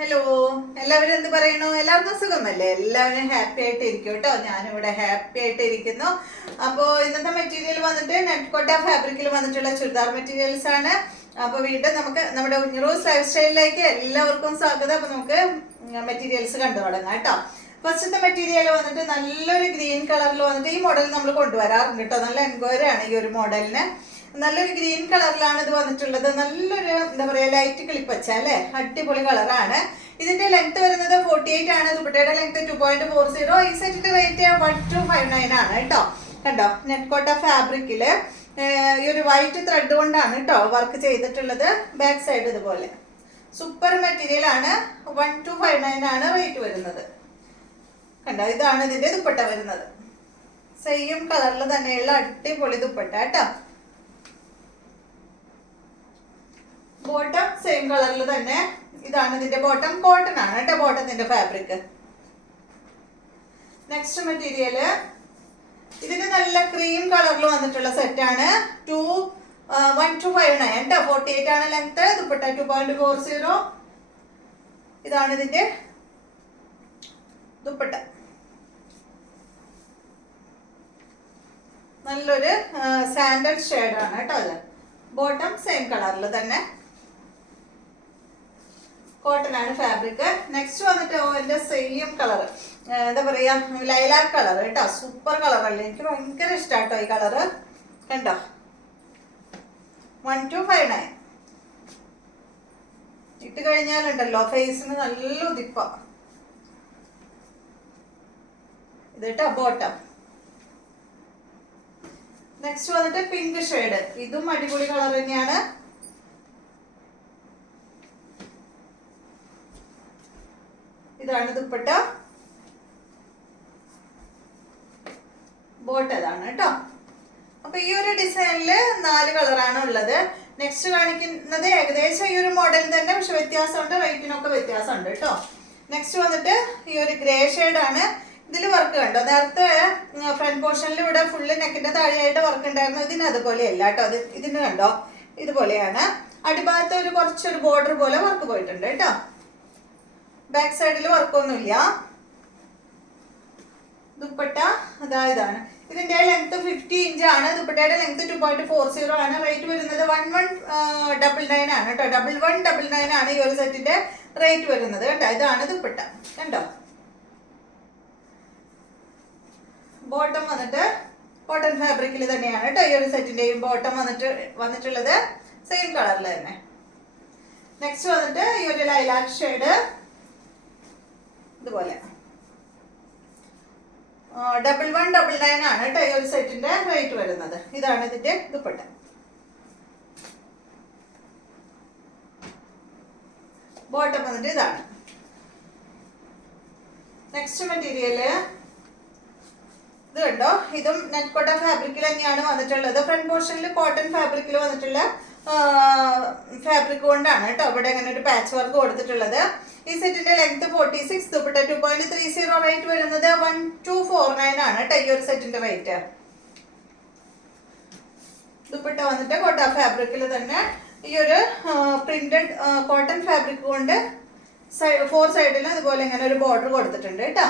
Hello, എല്ലാവരും എന്ത് പറയുന്നു? എല്ലാവർക്കും സുഖമല്ലേ? എല്ലാവരും ഹാപ്പി ആയിട്ട് ഇരിക്കും കേട്ടോ. ഞാനിവിടെ ഹാപ്പി ആയിട്ട് ഇരിക്കുന്നു. അപ്പോൾ ഇന്നത്തെ മെറ്റീരിയൽ വന്നിട്ട് നെറ്റ്കോട്ട ഫാബ്രിക്കിൽ വന്നിട്ടുള്ള ചുരിദാർ മെറ്റീരിയൽസ് ആണ്. അപ്പോൾ വീണ്ടും നമുക്ക് നമ്മുടെ ഉഞ്ഞറൂസ് ലൈഫ് സ്റ്റൈലിലേക്ക് എല്ലാവർക്കും സ്വാഗതം. അപ്പോൾ നമുക്ക് മെറ്റീരിയൽസ് കണ്ടു തുടങ്ങാം കേട്ടോ. ഫസ്റ്റത്തെ മെറ്റീരിയൽ വന്നിട്ട് നല്ലൊരു ഗ്രീൻ കളറിൽ വന്നിട്ട് ഈ മോഡൽ നമ്മൾ കൊണ്ടുവരാറുണ്ട് കേട്ടോ. നല്ല എൻക്വയറി ആണ് ഈ ഒരു മോഡലിന്. നല്ലൊരു ഗ്രീൻ കളറിലാണ് ഇത് വന്നിട്ടുള്ളത്. നല്ലൊരു എന്താ പറയുക, ലൈറ്റ് കിളിപ്പച്ച അല്ലേ, അടിപൊളി കളറാണ്. ഇതിന്റെ ലെങ്ത് വരുന്നത് 48 ആണ്. ദുപ്പട്ടയുടെ ലെങ്ത് 2.40. ഈ സെറ്റിന്റെ റേറ്റ് 1259 ആണ് കേട്ടോ. കണ്ടോ, നെറ്റ്കോട്ട ഫാബ്രിക്കില് ഈ ഒരു വൈറ്റ് ത്രെഡ് കൊണ്ടാണ് കേട്ടോ വർക്ക് ചെയ്തിട്ടുള്ളത്. ബാക്ക് സൈഡ് ഇതുപോലെ സൂപ്പർ മെറ്റീരിയൽ ആണ്. 1259 ആണ് റേറ്റ് വരുന്നത്. കണ്ടോ, ഇതാണ് ഇതിന്റെ ദുപ്പട്ട വരുന്നത്. സെയിം കളറിൽ തന്നെയുള്ള അടിപൊളി ദുപ്പട്ട കേട്ടോ. ബോട്ടം സെയിം കളറിൽ തന്നെ. ഇതാണ് ഇതിന്റെ ബോട്ടം. കോട്ടൺ ആണ് കേട്ടോ ബോട്ടത്തിന്റെ ഫാബ്രിക്. നെക്സ്റ്റ് മെറ്റീരിയല് ഇതിന് നല്ല ക്രീം കളറിൽ വന്നിട്ടുള്ള സെറ്റാണ്. 1259 കേട്ടോ. 48 ആണ് ലെങ്ത്. ദുപ്പട്ട 2.40. ഇതാണ് ഇതിന്റെ ദുപ്പട്ട. നല്ലൊരു സാൻഡൽ ഷെയ്ഡാണ് കേട്ടോ ഇത്. ബോട്ടം സെയിം കളറിൽ തന്നെ. കോട്ടൺ ആണ് ഫാബ്രിക്. നെക്സ്റ്റ് വന്നിട്ട് എന്റെ സെയിം കളർ, എന്താ പറയാ, ലൈലാക്ക് കളർ കേട്ടോ. സൂപ്പർ കളറല്ലേ, എനിക്ക് ഭയങ്കര ഇഷ്ടാട്ടോ ഈ കളറ്. കണ്ടോ, 1259. ഇട്ട് കഴിഞ്ഞാലുണ്ടല്ലോ ഫേസിന് നല്ല ഉതിപ്പ. ഇത് കേട്ടോ ബോട്ടം. നെക്സ്റ്റ് വന്നിട്ട് പിങ്ക് ഷെയ്ഡ്. ഇതും അടിപൊളി കളർ തന്നെയാണ്. ഇതാണ് ദുപ്പട്ട. ബോട്ടതാണ് കേട്ടോ. അപ്പൊ ഈ ഒരു ഡിസൈനില് 4 കളറാണ് ഉള്ളത്. നെക്സ്റ്റ് കാണിക്കുന്നത് ഏകദേശം ഈ ഒരു മോഡൽ തന്നെ, പക്ഷെ വ്യത്യാസമുണ്ട്, റേറ്റിനൊക്കെ വ്യത്യാസമുണ്ട് കേട്ടോ. നെക്സ്റ്റ് വന്നിട്ട് ഈ ഒരു ഗ്രേ ഷെയ്ഡാണ്. ഇതിൽ വർക്ക് കണ്ടോ, നേരത്തെ ഫ്രണ്ട് പോർഷനിൽ ഇവിടെ ഫുള്ള് നെക്കിന്റെ താഴെയായിട്ട് വർക്ക് ഉണ്ടായിരുന്നു. ഇതിന് അതുപോലെയല്ല കേട്ടോ. ഇതിന് കണ്ടോ, ഇതുപോലെയാണ്. അടിഭാഗത്ത് ഒരു കുറച്ചൊരു ബോർഡർ പോലെ വർക്ക് പോയിട്ടുണ്ട് കേട്ടോ. ബാക്ക് സൈഡിൽ വർക്കൊന്നുമില്ല. ദുപ്പട്ട ഇതാണ്. ഇതിന്റെ ലെങ്ത് 50 ഇഞ്ച് ആണ്. ദുപ്പട്ടയുടെ ലെങ്ത് 2.40 ആണ്. റേറ്റ് വരുന്നത് 1199 ആണ് കേട്ടോ. 1199 ആണ് ഈ ഒരു സെറ്റിന്റെ റേറ്റ് വരുന്നത് കേട്ടോ. ഇതാണ് ദുപ്പട്ട. കണ്ടോ, ബോട്ടം വന്നിട്ട് കോട്ടൺ ഫാബ്രിക്കിൽ തന്നെയാണ് കേട്ടോ. ഈ ഒരു സെറ്റിന്റെയും ബോട്ടം വന്നിട്ടുള്ളത് സെയിം കളറിൽ തന്നെ. നെക്സ്റ്റ് വന്നിട്ട് ഈ ഒരു ലൈലാക്ക് ഷെയ്ഡ് ഇതുപോലെ 1199 ആണ് കേട്ടോ ഈ ഒരു സെറ്റിന്റെ റേറ്റ് വരുന്നത്. ഇതാണ് ഇതിന്റെ ദുപ്പട്ട. ബോട്ടം വന്നിട്ട് ഇതാണ്. നെക്സ്റ്റ് മെറ്റീരിയല് ഇത് കണ്ടോ, ഇതും നെറ്റ്കോട്ട ഫാബ്രിക്കിൽ തന്നെയാണ് വന്നിട്ടുള്ളത്. ഫ്രണ്ട് പോർഷനിൽ കോട്ടൺ ഫാബ്രിക്കിൽ വന്നിട്ടുള്ള ഫാബ്രിക് കൊണ്ടാണ് കേട്ടോ ഇവിടെ ഇങ്ങനെ ഒരു പാച്ച് വർക്ക് കൊടുത്തിട്ടുള്ളത്. ഈ സെറ്റിന്റെ ലെങ്ത് 46. ദുപ്പട്ട 2.30. റേറ്റ് വരുന്നത് 1249 ആണ് കേട്ടോ ഈ ഒരു സെറ്റിന്റെ റേറ്റ്. ദുപ്പട്ട വന്നിട്ട് കോട്ട ഫാബ്രിക്കിൽ തന്നെ ഈ ഒരു പ്രിന്റഡ് കോട്ടൺ ഫാബ്രിക് കൊണ്ട് 4 സൈഡിലും അതുപോലെ ഇങ്ങനെ ഒരു ബോർഡർ കൊടുത്തിട്ടുണ്ട് കേട്ടോ.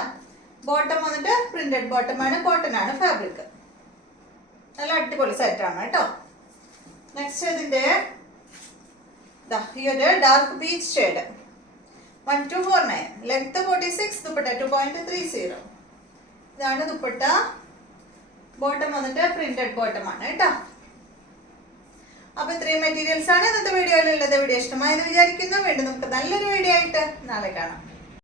ബോട്ടം വന്നിട്ട് പ്രിന്റഡ് ബോട്ടം ആണ്. കോട്ടൺ ആണ് ഫാബ്രിക്. നല്ല അടിപൊളി സെറ്റാണ് കേട്ടോ. നെക്സ്റ്റ് ഇതിന്റെ ഈ ഒരു dark peach shade 1249. Length 46. Dupatta 2.30. ഇതാണ് ദുപ്പട്ട. ബോട്ടം വന്നിട്ട് പ്രിന്റഡ് ബോട്ടം ആണ് കേട്ടോ. അപ്പൊ ഇത്രയും മെറ്റീരിയൽസ് ആണ് ഇന്നത്തെ വീഡിയോയിലുള്ളത്. വീഡിയോ ഇഷ്ടമായെന്ന് വിചാരിക്കുന്നു. വീണ്ടും നമുക്ക് നല്ലൊരു വീഡിയോ ആയിട്ട് നാളെ കാണാം.